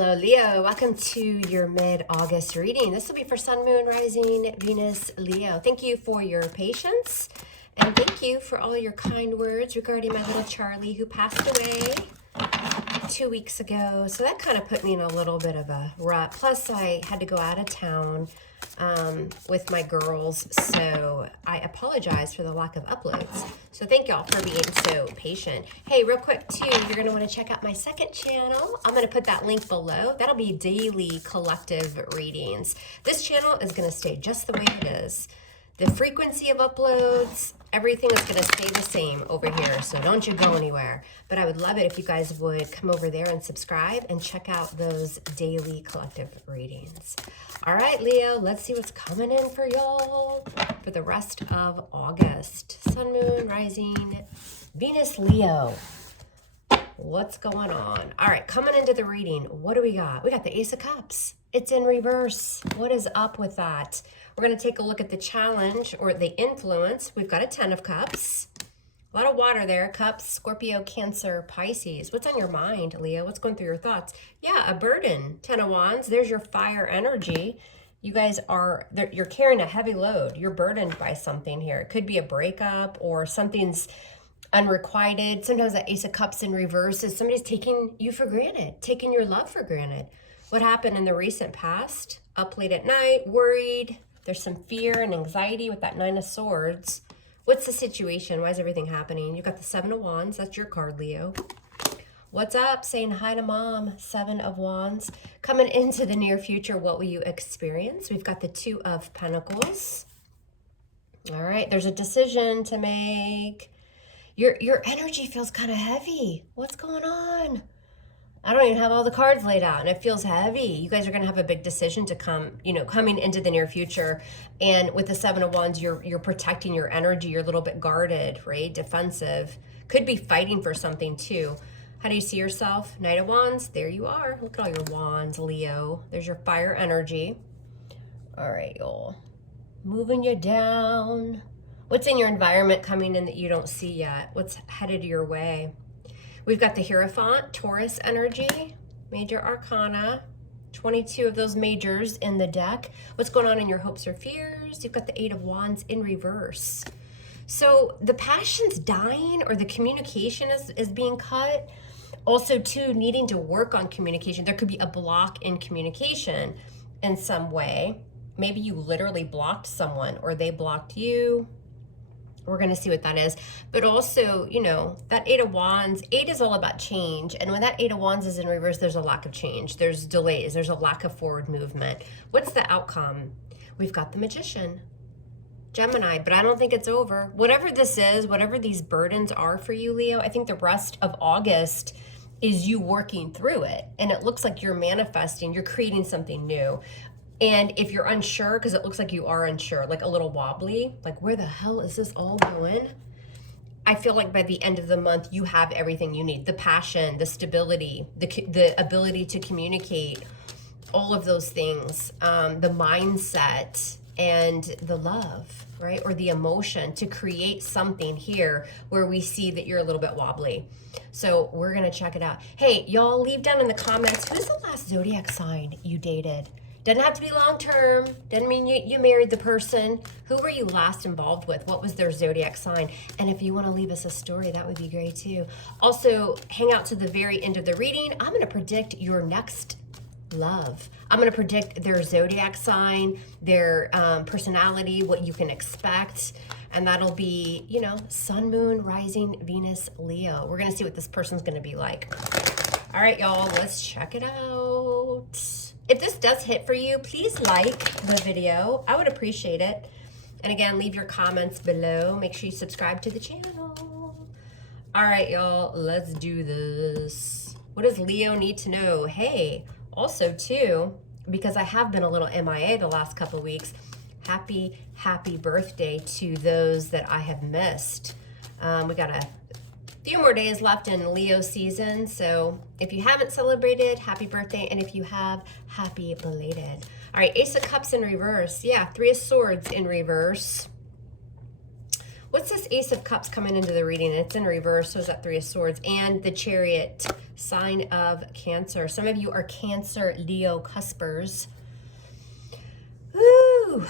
Hello, Leo. Welcome to your mid-August reading. This will be for Sun, Moon, Rising, Venus, Leo. Thank you for your patience, and thank you for all your kind words regarding my little Charlie who passed away 2 weeks ago. So that kind of put me in a little bit of a rut. Plus, I had to go out of town with my girls, so I apologize for the lack of uploads. So thank y'all for being so patient. Hey, real quick too, you're gonna want to check out my second channel. I'm gonna put that link below. That'll be daily collective readings. This channel is gonna stay just the way it is. The frequency of uploads, everything is going to stay the same over here, so don't you go anywhere. But I would love it if you guys would come over there and subscribe and check out those daily collective readings. All right, Leo, let's see what's coming in for y'all for the rest of August. Sun, Moon, Rising, Venus, Leo. What's going on? All right, coming into the reading, what do we got? We got the Ace of Cups. It's in reverse. What is up with that? We're going to take a look at the challenge or the influence. We've got a 10 of Cups. A lot of water there. Cups, Scorpio, Cancer, Pisces. What's on your mind, Leo? What's going through your thoughts? Yeah, a burden. 10 of Wands. There's your fire energy. You guys are, you're carrying a heavy load. You're burdened by something here. It could be a breakup or something's unrequited. Sometimes that Ace of Cups in reverse is somebody's taking you for granted, taking your love for granted. What happened in the recent past? Up late at night, worried. There's some fear and anxiety with that 9 of Swords. What's the situation? Why is everything happening? You've got the 7 of Wands. That's your card, Leo. What's up? Saying hi to mom. 7 of Wands. Coming into the near future, what will you experience? We've got the 2 of Pentacles. All right, there's a decision to make. Your energy feels kind of heavy. What's going on? I don't even have all the cards laid out and it feels heavy. You guys are going to have a big decision to coming into the near future. And with the 7 of Wands, you're protecting your energy. You're a little bit guarded, right? Defensive. Could be fighting for something too. How do you see yourself? Knight of Wands. There you are. Look at all your wands, Leo. There's your fire energy. All right, y'all. Moving you down. What's in your environment coming in that you don't see yet? What's headed your way? We've got the Hierophant, Taurus energy, Major Arcana, 22 of those majors in the deck. What's going on in your hopes or fears? You've got the 8 of Wands in reverse. So the passion's dying or the communication is being cut. Also, too, needing to work on communication. There could be a block in communication in some way. Maybe you literally blocked someone or they blocked you. We're going to see what that is. But also, you know, that 8 of Wands, 8 is all about change. And when that 8 of Wands is in reverse, there's a lack of change. There's delays. There's a lack of forward movement. What's the outcome? We've got the Magician, Gemini, but I don't think it's over. Whatever this is, whatever these burdens are for you, Leo, I think the rest of August is you working through it. And it looks like you're manifesting, you're creating something new. And if you're unsure, because it looks like you are unsure, like a little wobbly, like where the hell is this all going? I feel like by the end of the month, you have everything you need. The passion, the stability, the ability to communicate, all of those things, the mindset and the love, right? Or the emotion to create something here where we see that you're a little bit wobbly. So we're going to check it out. Hey, y'all leave down in the comments, who's the last Zodiac sign you dated? Doesn't have to be long-term. Doesn't mean you married the person. Who were you last involved with? What was their Zodiac sign? And if you want to leave us a story, that would be great too. Also, hang out to the very end of the reading. I'm going to predict your next love. I'm going to predict their Zodiac sign, their personality, what you can expect. And that'll be, you know, Sun, Moon, Rising, Venus, Leo. We're going to see what this person's going to be like. All right, y'all, let's check it out. If this does hit for you, please like the video. I would appreciate it. And again, leave your comments below. Make sure you subscribe to the channel. All right, y'all, let's do this. What does Leo need to know? Hey, also too, because I have been a little MIA the last couple of weeks, happy birthday to those that I have missed. We got a few more days left in Leo season, so if you haven't celebrated, happy birthday, and if you have, happy belated. All right, Ace of Cups in reverse. Yeah, 3 of Swords in reverse. What's this Ace of Cups coming into the reading? It's in reverse, so is that 3 of Swords, and the Chariot sign of Cancer. Some of you are Cancer, Leo, cuspers. Ooh.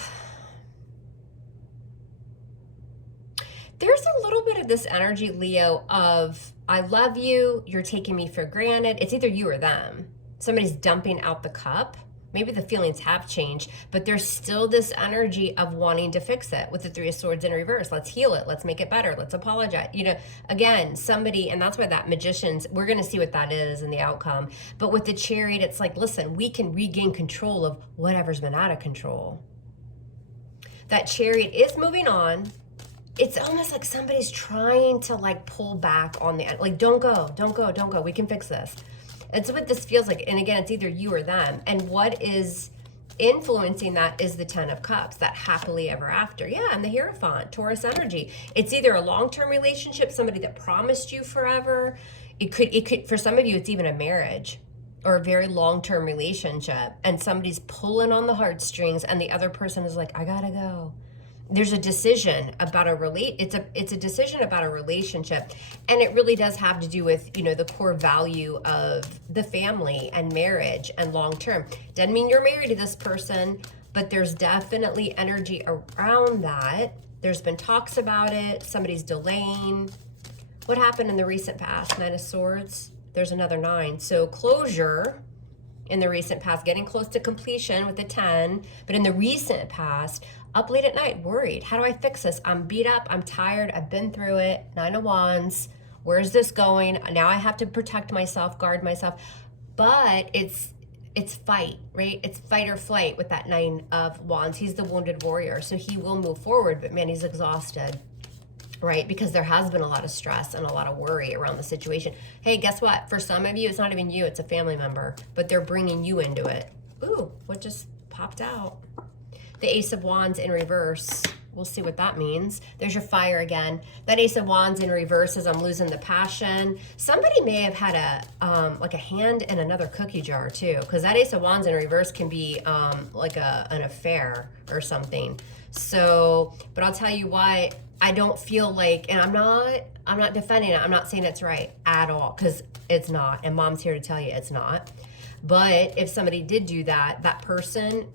There's a little bit of this energy, Leo, of I love you, you're taking me for granted. It's either you or them. Somebody's dumping out the cup. Maybe the feelings have changed, but there's still this energy of wanting to fix it with the Three of Swords in reverse. Let's heal it. Let's make it better. Let's apologize. You know, again, somebody, and that's why that Magician's, we're going to see what that is in the outcome. But with the Chariot, it's like, listen, we can regain control of whatever's been out of control. That Chariot is moving on. It's almost like somebody's trying to like pull back on the end. Like, don't go, don't go, don't go. We can fix this. It's what this feels like. And again, it's either you or them. And what is influencing that is the Ten of Cups, that happily ever after. Yeah, and the Hierophant, Taurus energy. It's either a long-term relationship, somebody that promised you forever. It could, for some of you, it's even a marriage or a very long-term relationship. And somebody's pulling on the heartstrings and the other person is like, I gotta go. There's a decision about it's a decision about a relationship, and it really does have to do with, you know, the core value of the family and marriage and long term. Doesn't mean you're married to this person, but there's definitely energy around that. There's been talks about it. Somebody's delaying. What happened in the recent past? Nine of Swords. There's another 9. So closure in the recent past, getting close to completion with the 10, but in the recent past, up late at night, worried. How do I fix this? I'm beat up. I'm tired. I've been through it. 9 of Wands. Where's this going? Now I have to protect myself, guard myself. But it's fight, right? It's fight or flight with that 9 of Wands. He's the wounded warrior, so he will move forward, but man, he's exhausted, right? Because there has been a lot of stress and a lot of worry around the situation. Hey, guess what? For some of you, it's not even you, it's a family member, but they're bringing you into it. Ooh, what just popped out? The Ace of Wands in reverse. We'll see what that means. There's your fire again. That Ace of Wands in reverse is I'm losing the passion. Somebody may have had like a hand in another cookie jar too, because that Ace of Wands in reverse can be like an affair or something. So, but I'll tell you why I don't feel like, and I'm not defending it. I'm not saying it's right at all, because it's not. And Mom's here to tell you it's not. But if somebody did do that, that person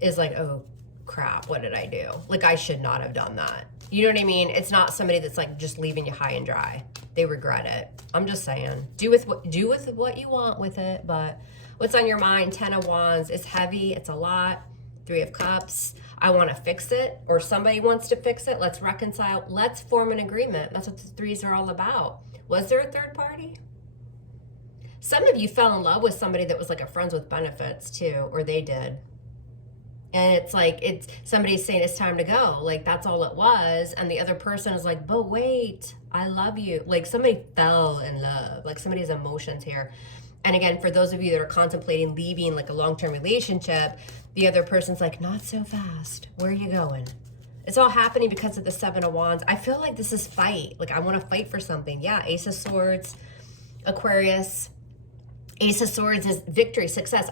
is like, oh, crap, what did I do? Like, I should not have done that. You know what I mean? It's not somebody that's like just leaving you high and dry. They regret it. I'm just saying, do with what you want with it. But what's on your mind? 10 of Wands. It's heavy. It's a lot. 3 of Cups. I want to fix it, or somebody wants to fix it. Let's reconcile. Let's form an agreement. That's what the 3s are all about. Was there a third party? Some of you fell in love with somebody that was like a friends with benefits too, or they did. And it's like, it's somebody's saying it's time to go. Like, that's all it was. And the other person is like, but wait, I love you. Like, somebody fell in love. Like, somebody has emotions here. And again, for those of you that are contemplating leaving like a long-term relationship, the other person's like, not so fast. Where are you going? It's all happening because of the 7 of Wands. I feel like this is fight. Like, I want to fight for something. Yeah, Ace of Swords, Aquarius. Ace of Swords is victory, success.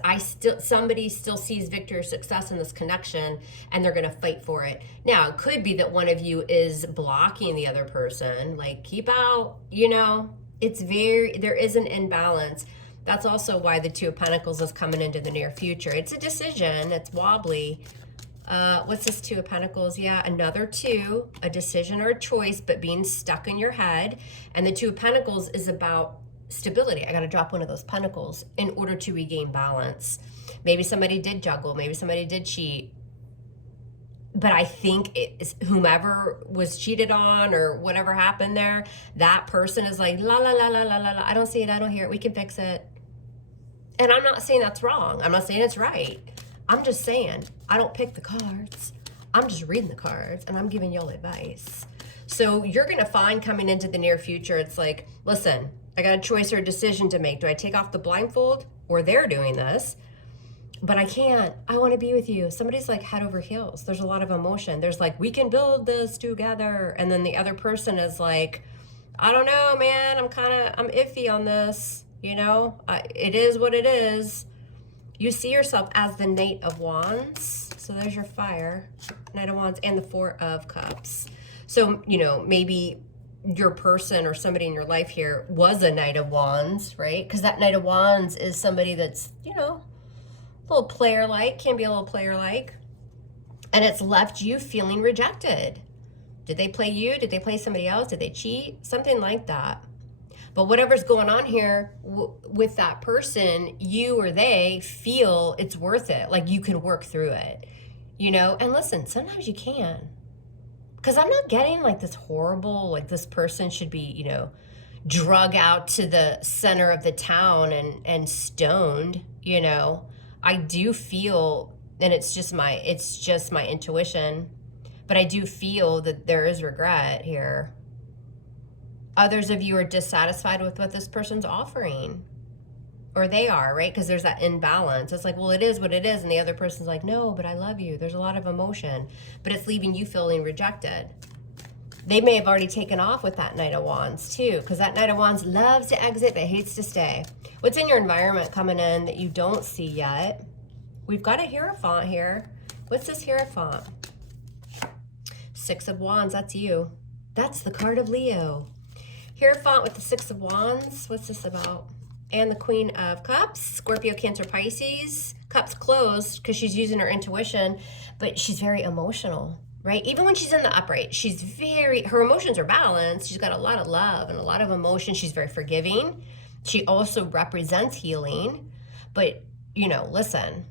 Somebody still sees victory or success in this connection, and they're going to fight for it. Now, it could be that one of you is blocking the other person, like, keep out, you know. There is an imbalance. That's also why the 2 of Pentacles is coming into the near future. It's a decision. It's wobbly. What's this 2 of Pentacles? Yeah, another 2, a decision or a choice, but being stuck in your head. And the 2 of Pentacles is about stability. I got to drop one of those pentacles in order to regain balance. Maybe somebody did juggle. Maybe somebody did cheat. But I think it's whomever was cheated on or whatever happened there, that person is like, la, la, la, la, la, la, la. I don't see it. I don't hear it. We can fix it. And I'm not saying that's wrong. I'm not saying it's right. I'm just saying I don't pick the cards. I'm just reading the cards and I'm giving y'all advice. So you're going to find coming into the near future, it's like, listen, I got a choice or a decision to make. Do I take off the blindfold, or they're doing this? But I can't. I want to be with you. Somebody's like head over heels. There's a lot of emotion. There's like, we can build this together. And then the other person is like, I don't know, man. I'm iffy on this. You know, it is what it is. You see yourself as the Knight of Wands. So there's your fire. Knight of Wands and the 4 of Cups. So, you know, maybe your person or somebody in your life here was a Knight of Wands, right? Because that Knight of Wands is somebody that's, you know, a little player-like, can be a little player-like. And it's left you feeling rejected. Did they play you? Did they play somebody else? Did they cheat? Something like that. But whatever's going on here with that person, you or they feel it's worth it. Like you can work through it, you know? And listen, sometimes you can. Because I'm not getting like this horrible, like this person should be, you know, drug out to the center of the town and stoned, you know. I do feel, and it's just my intuition, but I do feel that there is regret here. Others of you are dissatisfied with what this person's offering, or they are, right? Because there's that imbalance. It's like, well, it is what it is, and the other person's like, no, but I love you. There's a lot of emotion, but it's leaving you feeling rejected. They may have already taken off with that Knight of Wands too, because that Knight of Wands loves to exit but hates to stay. What's in your environment coming in that you don't see yet? We've got a Hierophant here. What's this Hierophant? Six of Wands, that's you. That's the card of Leo. Hierophant with the Six of Wands, what's this about? And the Queen of Cups, Scorpio, Cancer, Pisces. Cups closed because she's using her intuition, but she's very emotional, right? Even when she's in the upright, her emotions are balanced. She's got a lot of love and a lot of emotion. She's very forgiving. She also represents healing, but, you know, listen,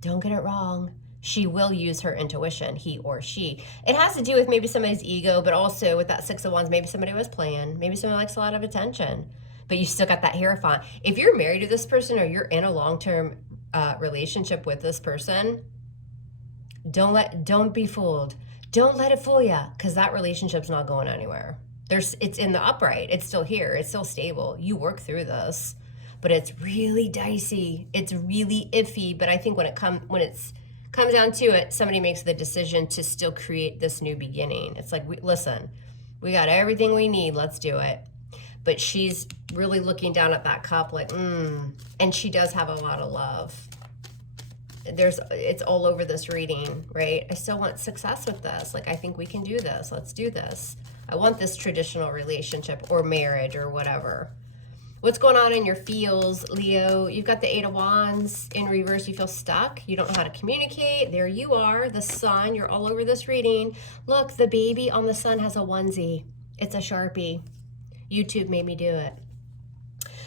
don't get it wrong. She will use her intuition, he or she. It has to do with maybe somebody's ego, but also with that Six of Wands, maybe somebody was playing. Maybe somebody likes a lot of attention, but you still got that Hierophant. If you're married to this person or you're in a long-term relationship with this person, don't be fooled. Don't let it fool you, because that relationship's not going anywhere. It's in the upright. It's still here. It's still stable. You work through this, but it's really dicey. It's really iffy. But I think when it comes down to it, somebody makes the decision to still create this new beginning. It's like, listen, we got everything we need. Let's do it. But she's really looking down at that cup like, and she does have a lot of love. It's all over this reading, right? I still want success with this. Like, I think we can do this. Let's do this. I want this traditional relationship or marriage or whatever. What's going on in your feels, Leo? You've got the Eight of Wands in reverse. You feel stuck. You don't know how to communicate. There you are, the sun. You're all over this reading. Look, the baby on the sun has a onesie. It's a Sharpie. YouTube made me do it.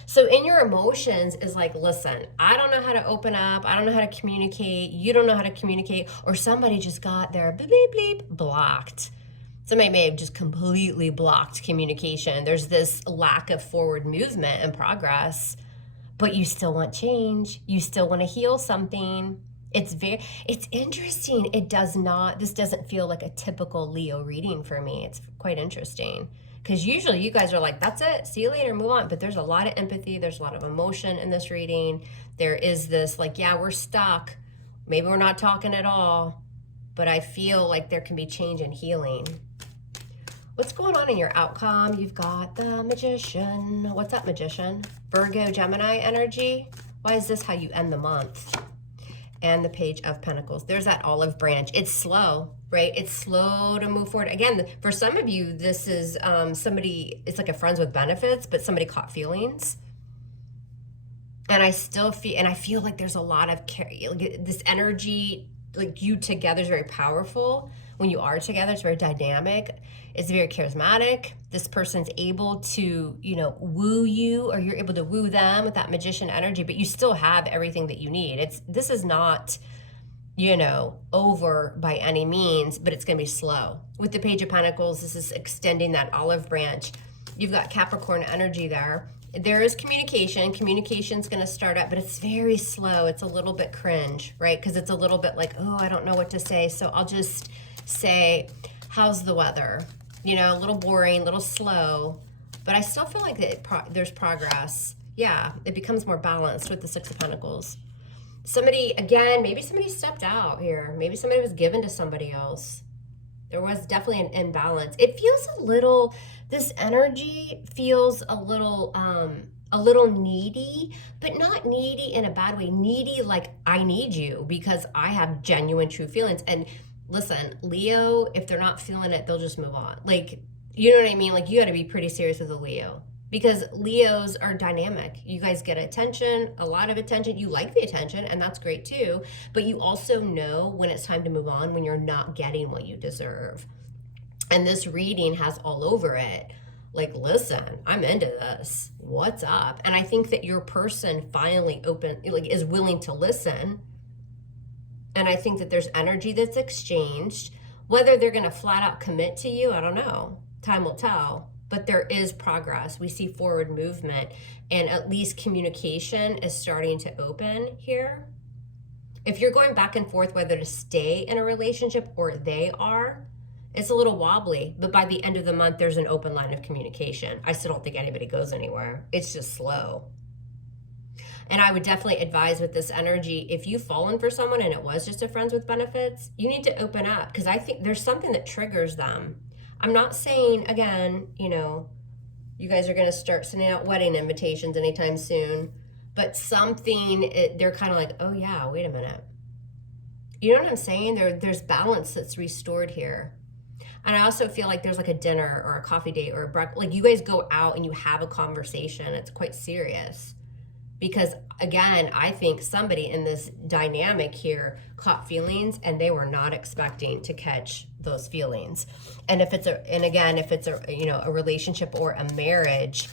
So in your emotions is like, listen, I don't know how to open up. I don't know how to communicate. You don't know how to communicate. Or somebody just got their bleep, bleep, bleep blocked. Somebody may have just completely blocked communication. There's this lack of forward movement and progress, but you still want change. You still want to heal something. It's interesting. This doesn't feel like a typical Leo reading for me. It's quite interesting. Because usually you guys are like, that's it, see you later, move on. But there's a lot of empathy, there's a lot of emotion in this reading. There is this like, yeah, we're stuck. Maybe we're not talking at all, but I feel like there can be change and healing. What's going on in your outcome? You've got the Magician. What's up, Magician? Virgo, Gemini energy. Why is this how you end the month? And the Page of Pentacles. There's that olive branch. It's slow, right? It's slow to move forward. Again, for some of you, this is somebody, it's like a friends with benefits, but somebody caught feelings. And I feel like there's a lot of this energy, like you together is very powerful. When you are together, it's very dynamic. It's very charismatic. This person's able to, woo you, or you're able to woo them with that Magician energy, but you still have everything that you need. This is not, over by any means, but it's going to be slow. With the Page of Pentacles, this is extending that olive branch. You've got Capricorn energy there. There is communication. Communication's going to start up, but it's very slow. It's a little bit cringe, right? Because it's a little bit like, oh, I don't know what to say. So I'll just say, how's the weather? A little boring, a little slow, but I still feel like there's progress. Yeah, it becomes more balanced with the Six of Pentacles. Maybe somebody stepped out here. Maybe somebody was given to somebody else. There was definitely an imbalance. It feels this energy feels a little needy, but not needy in a bad way. Needy like, I need you because I have genuine, true feelings. And listen, Leo, if they're not feeling it, they'll just move on. Like, You know what I mean? Like, you got to be pretty serious with a Leo, because Leos are dynamic. You guys get attention, a lot of attention. You like the attention, and that's great too. But you also know when it's time to move on, when you're not getting what you deserve. And this reading has all over it, like, listen, I'm into this. What's up? And I think that your person finally is willing to listen. And I think that there's energy that's exchanged. Whether they're going to flat out commit to you, I don't know. Time will tell. But there is progress. We see forward movement, and at least communication is starting to open here. If you're going back and forth whether to stay in a relationship or they are, it's a little wobbly. But by the end of the month, there's an open line of communication. I still don't think anybody goes anywhere. It's just slow. And I would definitely advise with this energy, if you've fallen for someone and it was just a friends with benefits, you need to open up, because I think there's something that triggers them. I'm not saying, again, you guys are going to start sending out wedding invitations anytime soon, but they're kind of like, oh yeah, wait a minute. You know what I'm saying? There's balance that's restored here. And I also feel like there's like a dinner or a coffee date or a breakfast. Like, you guys go out and you have a conversation. It's quite serious. Because, again, I think somebody in this dynamic here caught feelings, and they were not expecting to catch those feelings. And if it's a relationship or a marriage,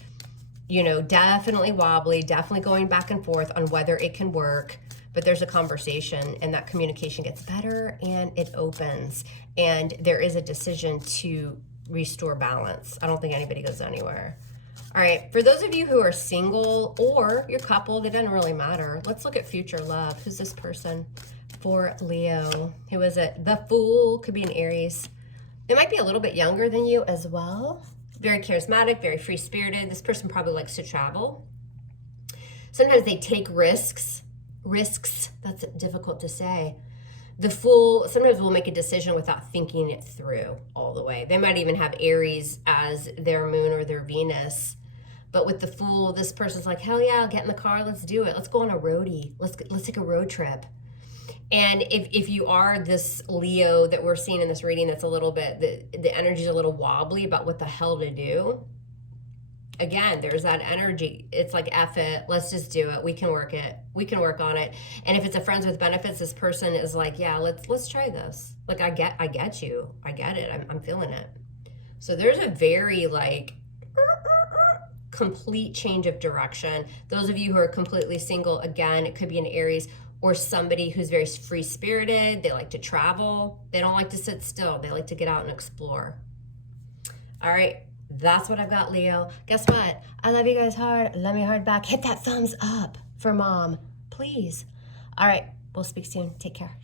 definitely wobbly, definitely going back and forth on whether it can work. But there's a conversation, and that communication gets better, and it opens, and there is a decision to restore balance. I don't think anybody goes anywhere. All right, for those of you who are single or you're coupled, it doesn't really matter. Let's look at future love. Who's this person for Leo? Who is it? The Fool. Could be an Aries. They might be a little bit younger than you as well. Very charismatic, very free-spirited. This person probably likes to travel. Sometimes they take risks. That's difficult to say. The Fool sometimes will make a decision without thinking it through all the way. They might even have Aries as their moon or their Venus. But with the Fool, this person's like, hell yeah, get in the car, let's do it. Let's go on a roadie. Let's take a road trip. And if you are this Leo that we're seeing in this reading that's a little bit, the energy's a little wobbly about what the hell to do, again, there's that energy. It's like, F it, let's just do it. We can work on it. And if it's a friends with benefits, this person is like, yeah, let's try this. Like, I get you. I get it. I'm feeling it. So there's a very complete change of direction. Those of you who are completely single, again, it could be an Aries or somebody who's very free-spirited. They like to travel. They don't like to sit still. They like to get out and explore. All right. That's what I've got, Leo. Guess what? I love you guys hard. Love me hard back. Hit that thumbs up for mom, please. All right. We'll speak soon. Take care.